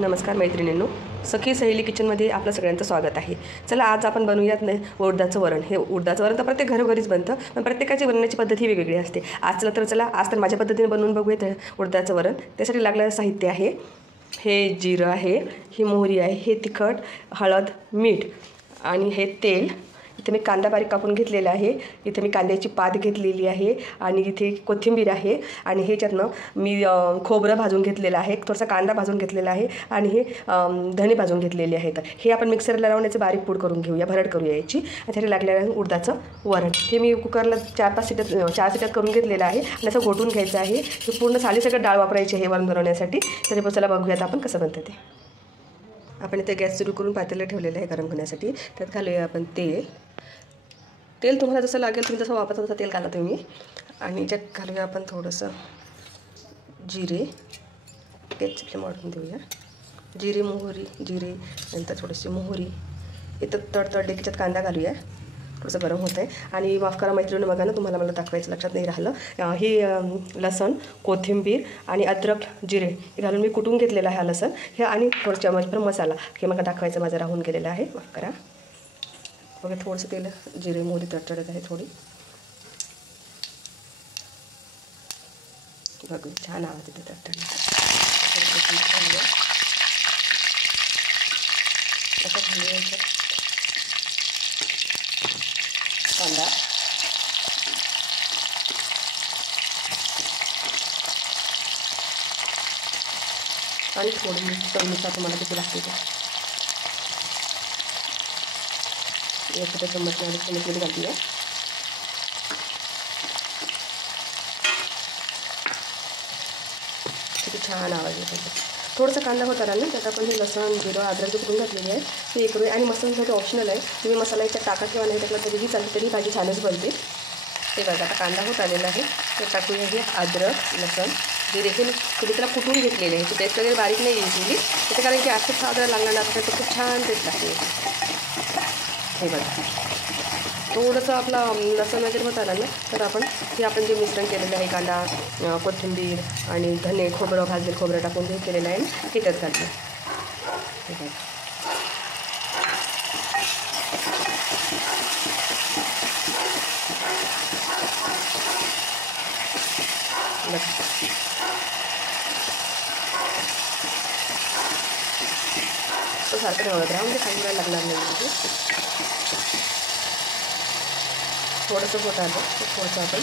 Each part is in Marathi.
नमस्कार मैत्रिणींनो, सखी सहेली किचनमध्ये आपलं सगळ्यांचं स्वागत आहे. चला आज आपण बनवूयात उडदाचं वरण. हे उडदाचं वरण तर प्रत्येक घरोघरीच बनतं, पण प्रत्येकाची बनवण्याची पद्धत ही वेगवेगळी असते. आज तर माझ्या पद्धतीने बनवून बघूयात उडदाचं वरण. त्यासाठी लागणारं साहित्य आहे, हे जिरं आहे, ही मोहरी आहे, हे तिखट, हळद, मीठ आणि हे तेल. इथे मी कांदा बारीक कापून घेतलेला आहे. इथे मी कांद्याची पात घेतलेली आहे आणि इथे कोथिंबीर आहे आणि ह्याच्यातनं मी खोबरं भाजून घेतलेलं आहे, थोडासा कांदा भाजून घेतलेला आहे आणि हे धणे भाजून घेतलेले आहेत. हे आपण मिक्सरला लावून याचं बारीक पूड करून घेऊया, भरड करूया याची. त्यासाठी लागलेलं आहे उडदाचं वरण. हे मी कुकरला 4 सिट्यात करून घेतलेलं आहे आणि असं घोटून घ्यायचं आहे. हे पूर्ण सगळं डाळ वापरायची आहे वरण बनवण्यासाठी. तरी चला बघूयात आपण कसं बनतं ते. आपण इथे गॅस सुरू करून पातेलं ठेवलेलं आहे गरम होण्यासाठी. त्यात घालूया आपण तेल तुम्हाला जसं लागेल तुम्ही जसं वापरता तसं तेल घाला तुम्ही. आणि याच्यात घालूया आपण थोडंसं जिरे, तेच वाढून देऊया. जिरे नंतर थोडीशी मोहरी. इथं तडतडले की त्याच्यात कांदा घालूया. थोडंसं गरम होतं आहे. आणि माफ करा मैत्रिणी, बघा ना, तुम्हाला मला दाखवायचं लक्षात नाही राहिलं. ही लसण, कोथिंबीर आणि अद्रक, जिरे हे घालून मी कुटून घेतलेलं आहे हा लसण. हे आणि थोडं चमचभर मसाला हे मला दाखवायचं माझं राहून गेलेलं आहे. माफ करा. बघा थोडंसं तेल, जिरे मोहरी तडतडत आहे थोडी. बघू छान आवाज येते तडतडण्याचा. असं घालूया कांदा. आणि थोडी चमचा तुम्हाला किती लागते ते. छोट्या चम्मच घालते. किती छान आवाज येतो. थोडंसं कांदा होता ना, त्यात आपण हे लसण, जिरं, अद्रक कुटून घातलेली आहे ते हे करूया. आणि मसाल्यासाठी ऑप्शनल आहे, तुम्ही मसाला याच्यात टाका किंवा नाही टाकला तरीही चालते, तरी भाजी छानच बनते. ते बघा आता कांदा होत आलेला आहे. तर टाकूया हे अद्रक, लसण, जिरे हे थोडी त्याला कुटून घेतलेले आहे. टेस्ट वगैरे बारीक नाही येईल त्याचं, कारण की असं साजरा लागणार ना तर खूप छान टेस्ट लागते. हे बघा थोडंसं आपला लसण वगैरे होत आला ना, तर आपण जे मिश्रण केलेलं आहे, कांदा, कोथिंबीर आणि धने, भाजलेलं खोबरं टाकून जे केलेलं आहे हे त्यात घातलं. हे बघा तो सारखं हळद राहून ते खाली लागणार नाही. थोडंसं होत आलं तर थोडंसं आपण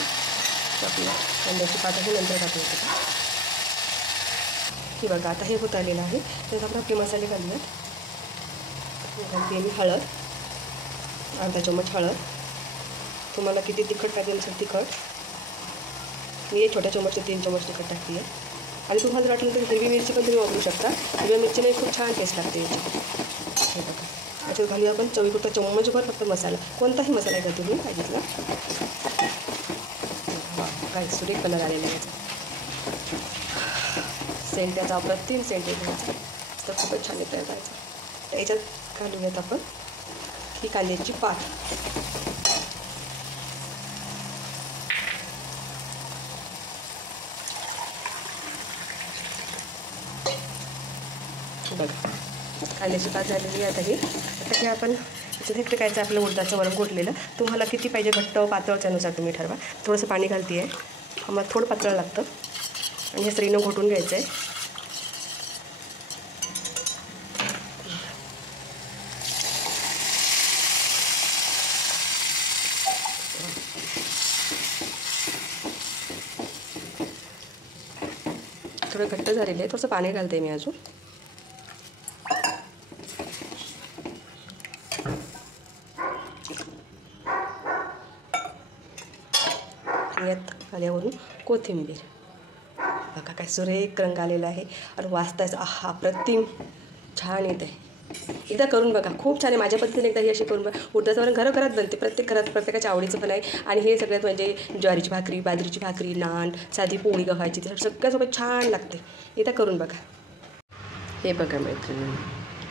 टाकूया. कांद्याची पात नंतर टाकूया. की बघा आता हे होत आलेलं आहे. त्यात आपण आपले मसाले घालूयात. घालते मी हळद, अर्धा चम्मच हळद. तुम्हाला किती तिखट पाहिजे असेल तिखट. मी छोट्या चम्मचचे 3 चम्मच तिखट टाकते आहे. आणि तुम्हाला जर वाटलं तर हिरवी मिरची पण तुम्ही वापरू शकता. हिरव्या मिरचीने खूप छान टेस्ट लागते याची. हे बघा याच्यात घालूया आपण चवीपुरता चम्मचभर फक्त मसाला, कोणताही मसाला घ्या तुम्ही पाहिजेतला. काय सुरेख कलर आलेला आहे याचा. सेंट त्याचा अप्रतिम सेंट येतो याचा, तर खूपच छान येतो याचा. तर याच्यात घालूयात आपण ही कांद्याची पात. बघा कांद्याची पात झालेली आहे. आता हे आपण याच्यात हे टाकायचं आपलं उडदाचं वरण घोटलेलं. तुम्हाला किती पाहिजे घट्ट पातळ त्यानुसार तुम्ही ठरवा. थोडंसं पाणी घालते आहे, आम्हाला थोडं पातळ लागतं. आणि हे स्त्रीनं घोटून घ्यायचं आहे. थोडं घट्ट झालेलं आहे, थोडंसं पाणी घालते मी अजून. यात आल्यावरून कोथिंबीर. बघा काय सुरेख रंग आलेला आहे आणि वाजताच आहा अप्रतिम छान येत आहे. एकदा करून बघा, खूप छान आहे. माझ्या पद्धतीने एकदा ही अशी करून बघा. उडदाचं वरण घराघरात बनते, प्रत्येक घरात प्रत्येकाच्या आवडीचं पण आहे. आणि हे सगळ्यात म्हणजे ज्वारीची भाकरी, बाजरीची भाकरी, नान, साधी पोळी गव्हाची, सगळ्यासोबत छान लागते. एकदा करून बघा. हे बघा मैत्रिणी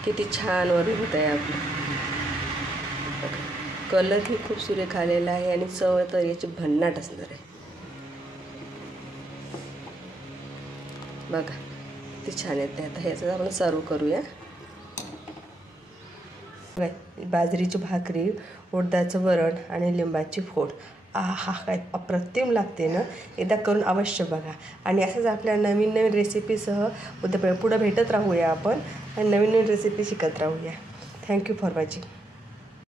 किती छान वरण होत आहे आपलं. बघा कलरही खूप सुरेख आलेला आहे आणि चव तर याची भन्नाट असणार आहे. बघा ते छान येते. आता ह्याचं आपण सर्व करूया. बाजरीची भाकरी, उडदाचं वरण आणि लिंबाची फोड. आहा, काय अप्रतिम लागते ना. एकदा करून अवश्य बघा. आणि असंच आपल्या नवीन नवीन रेसिपीसह पुढं भेटत राहूया आपण आणि नवीन नवीन रेसिपी शिकत राहूया. Thank you for watching.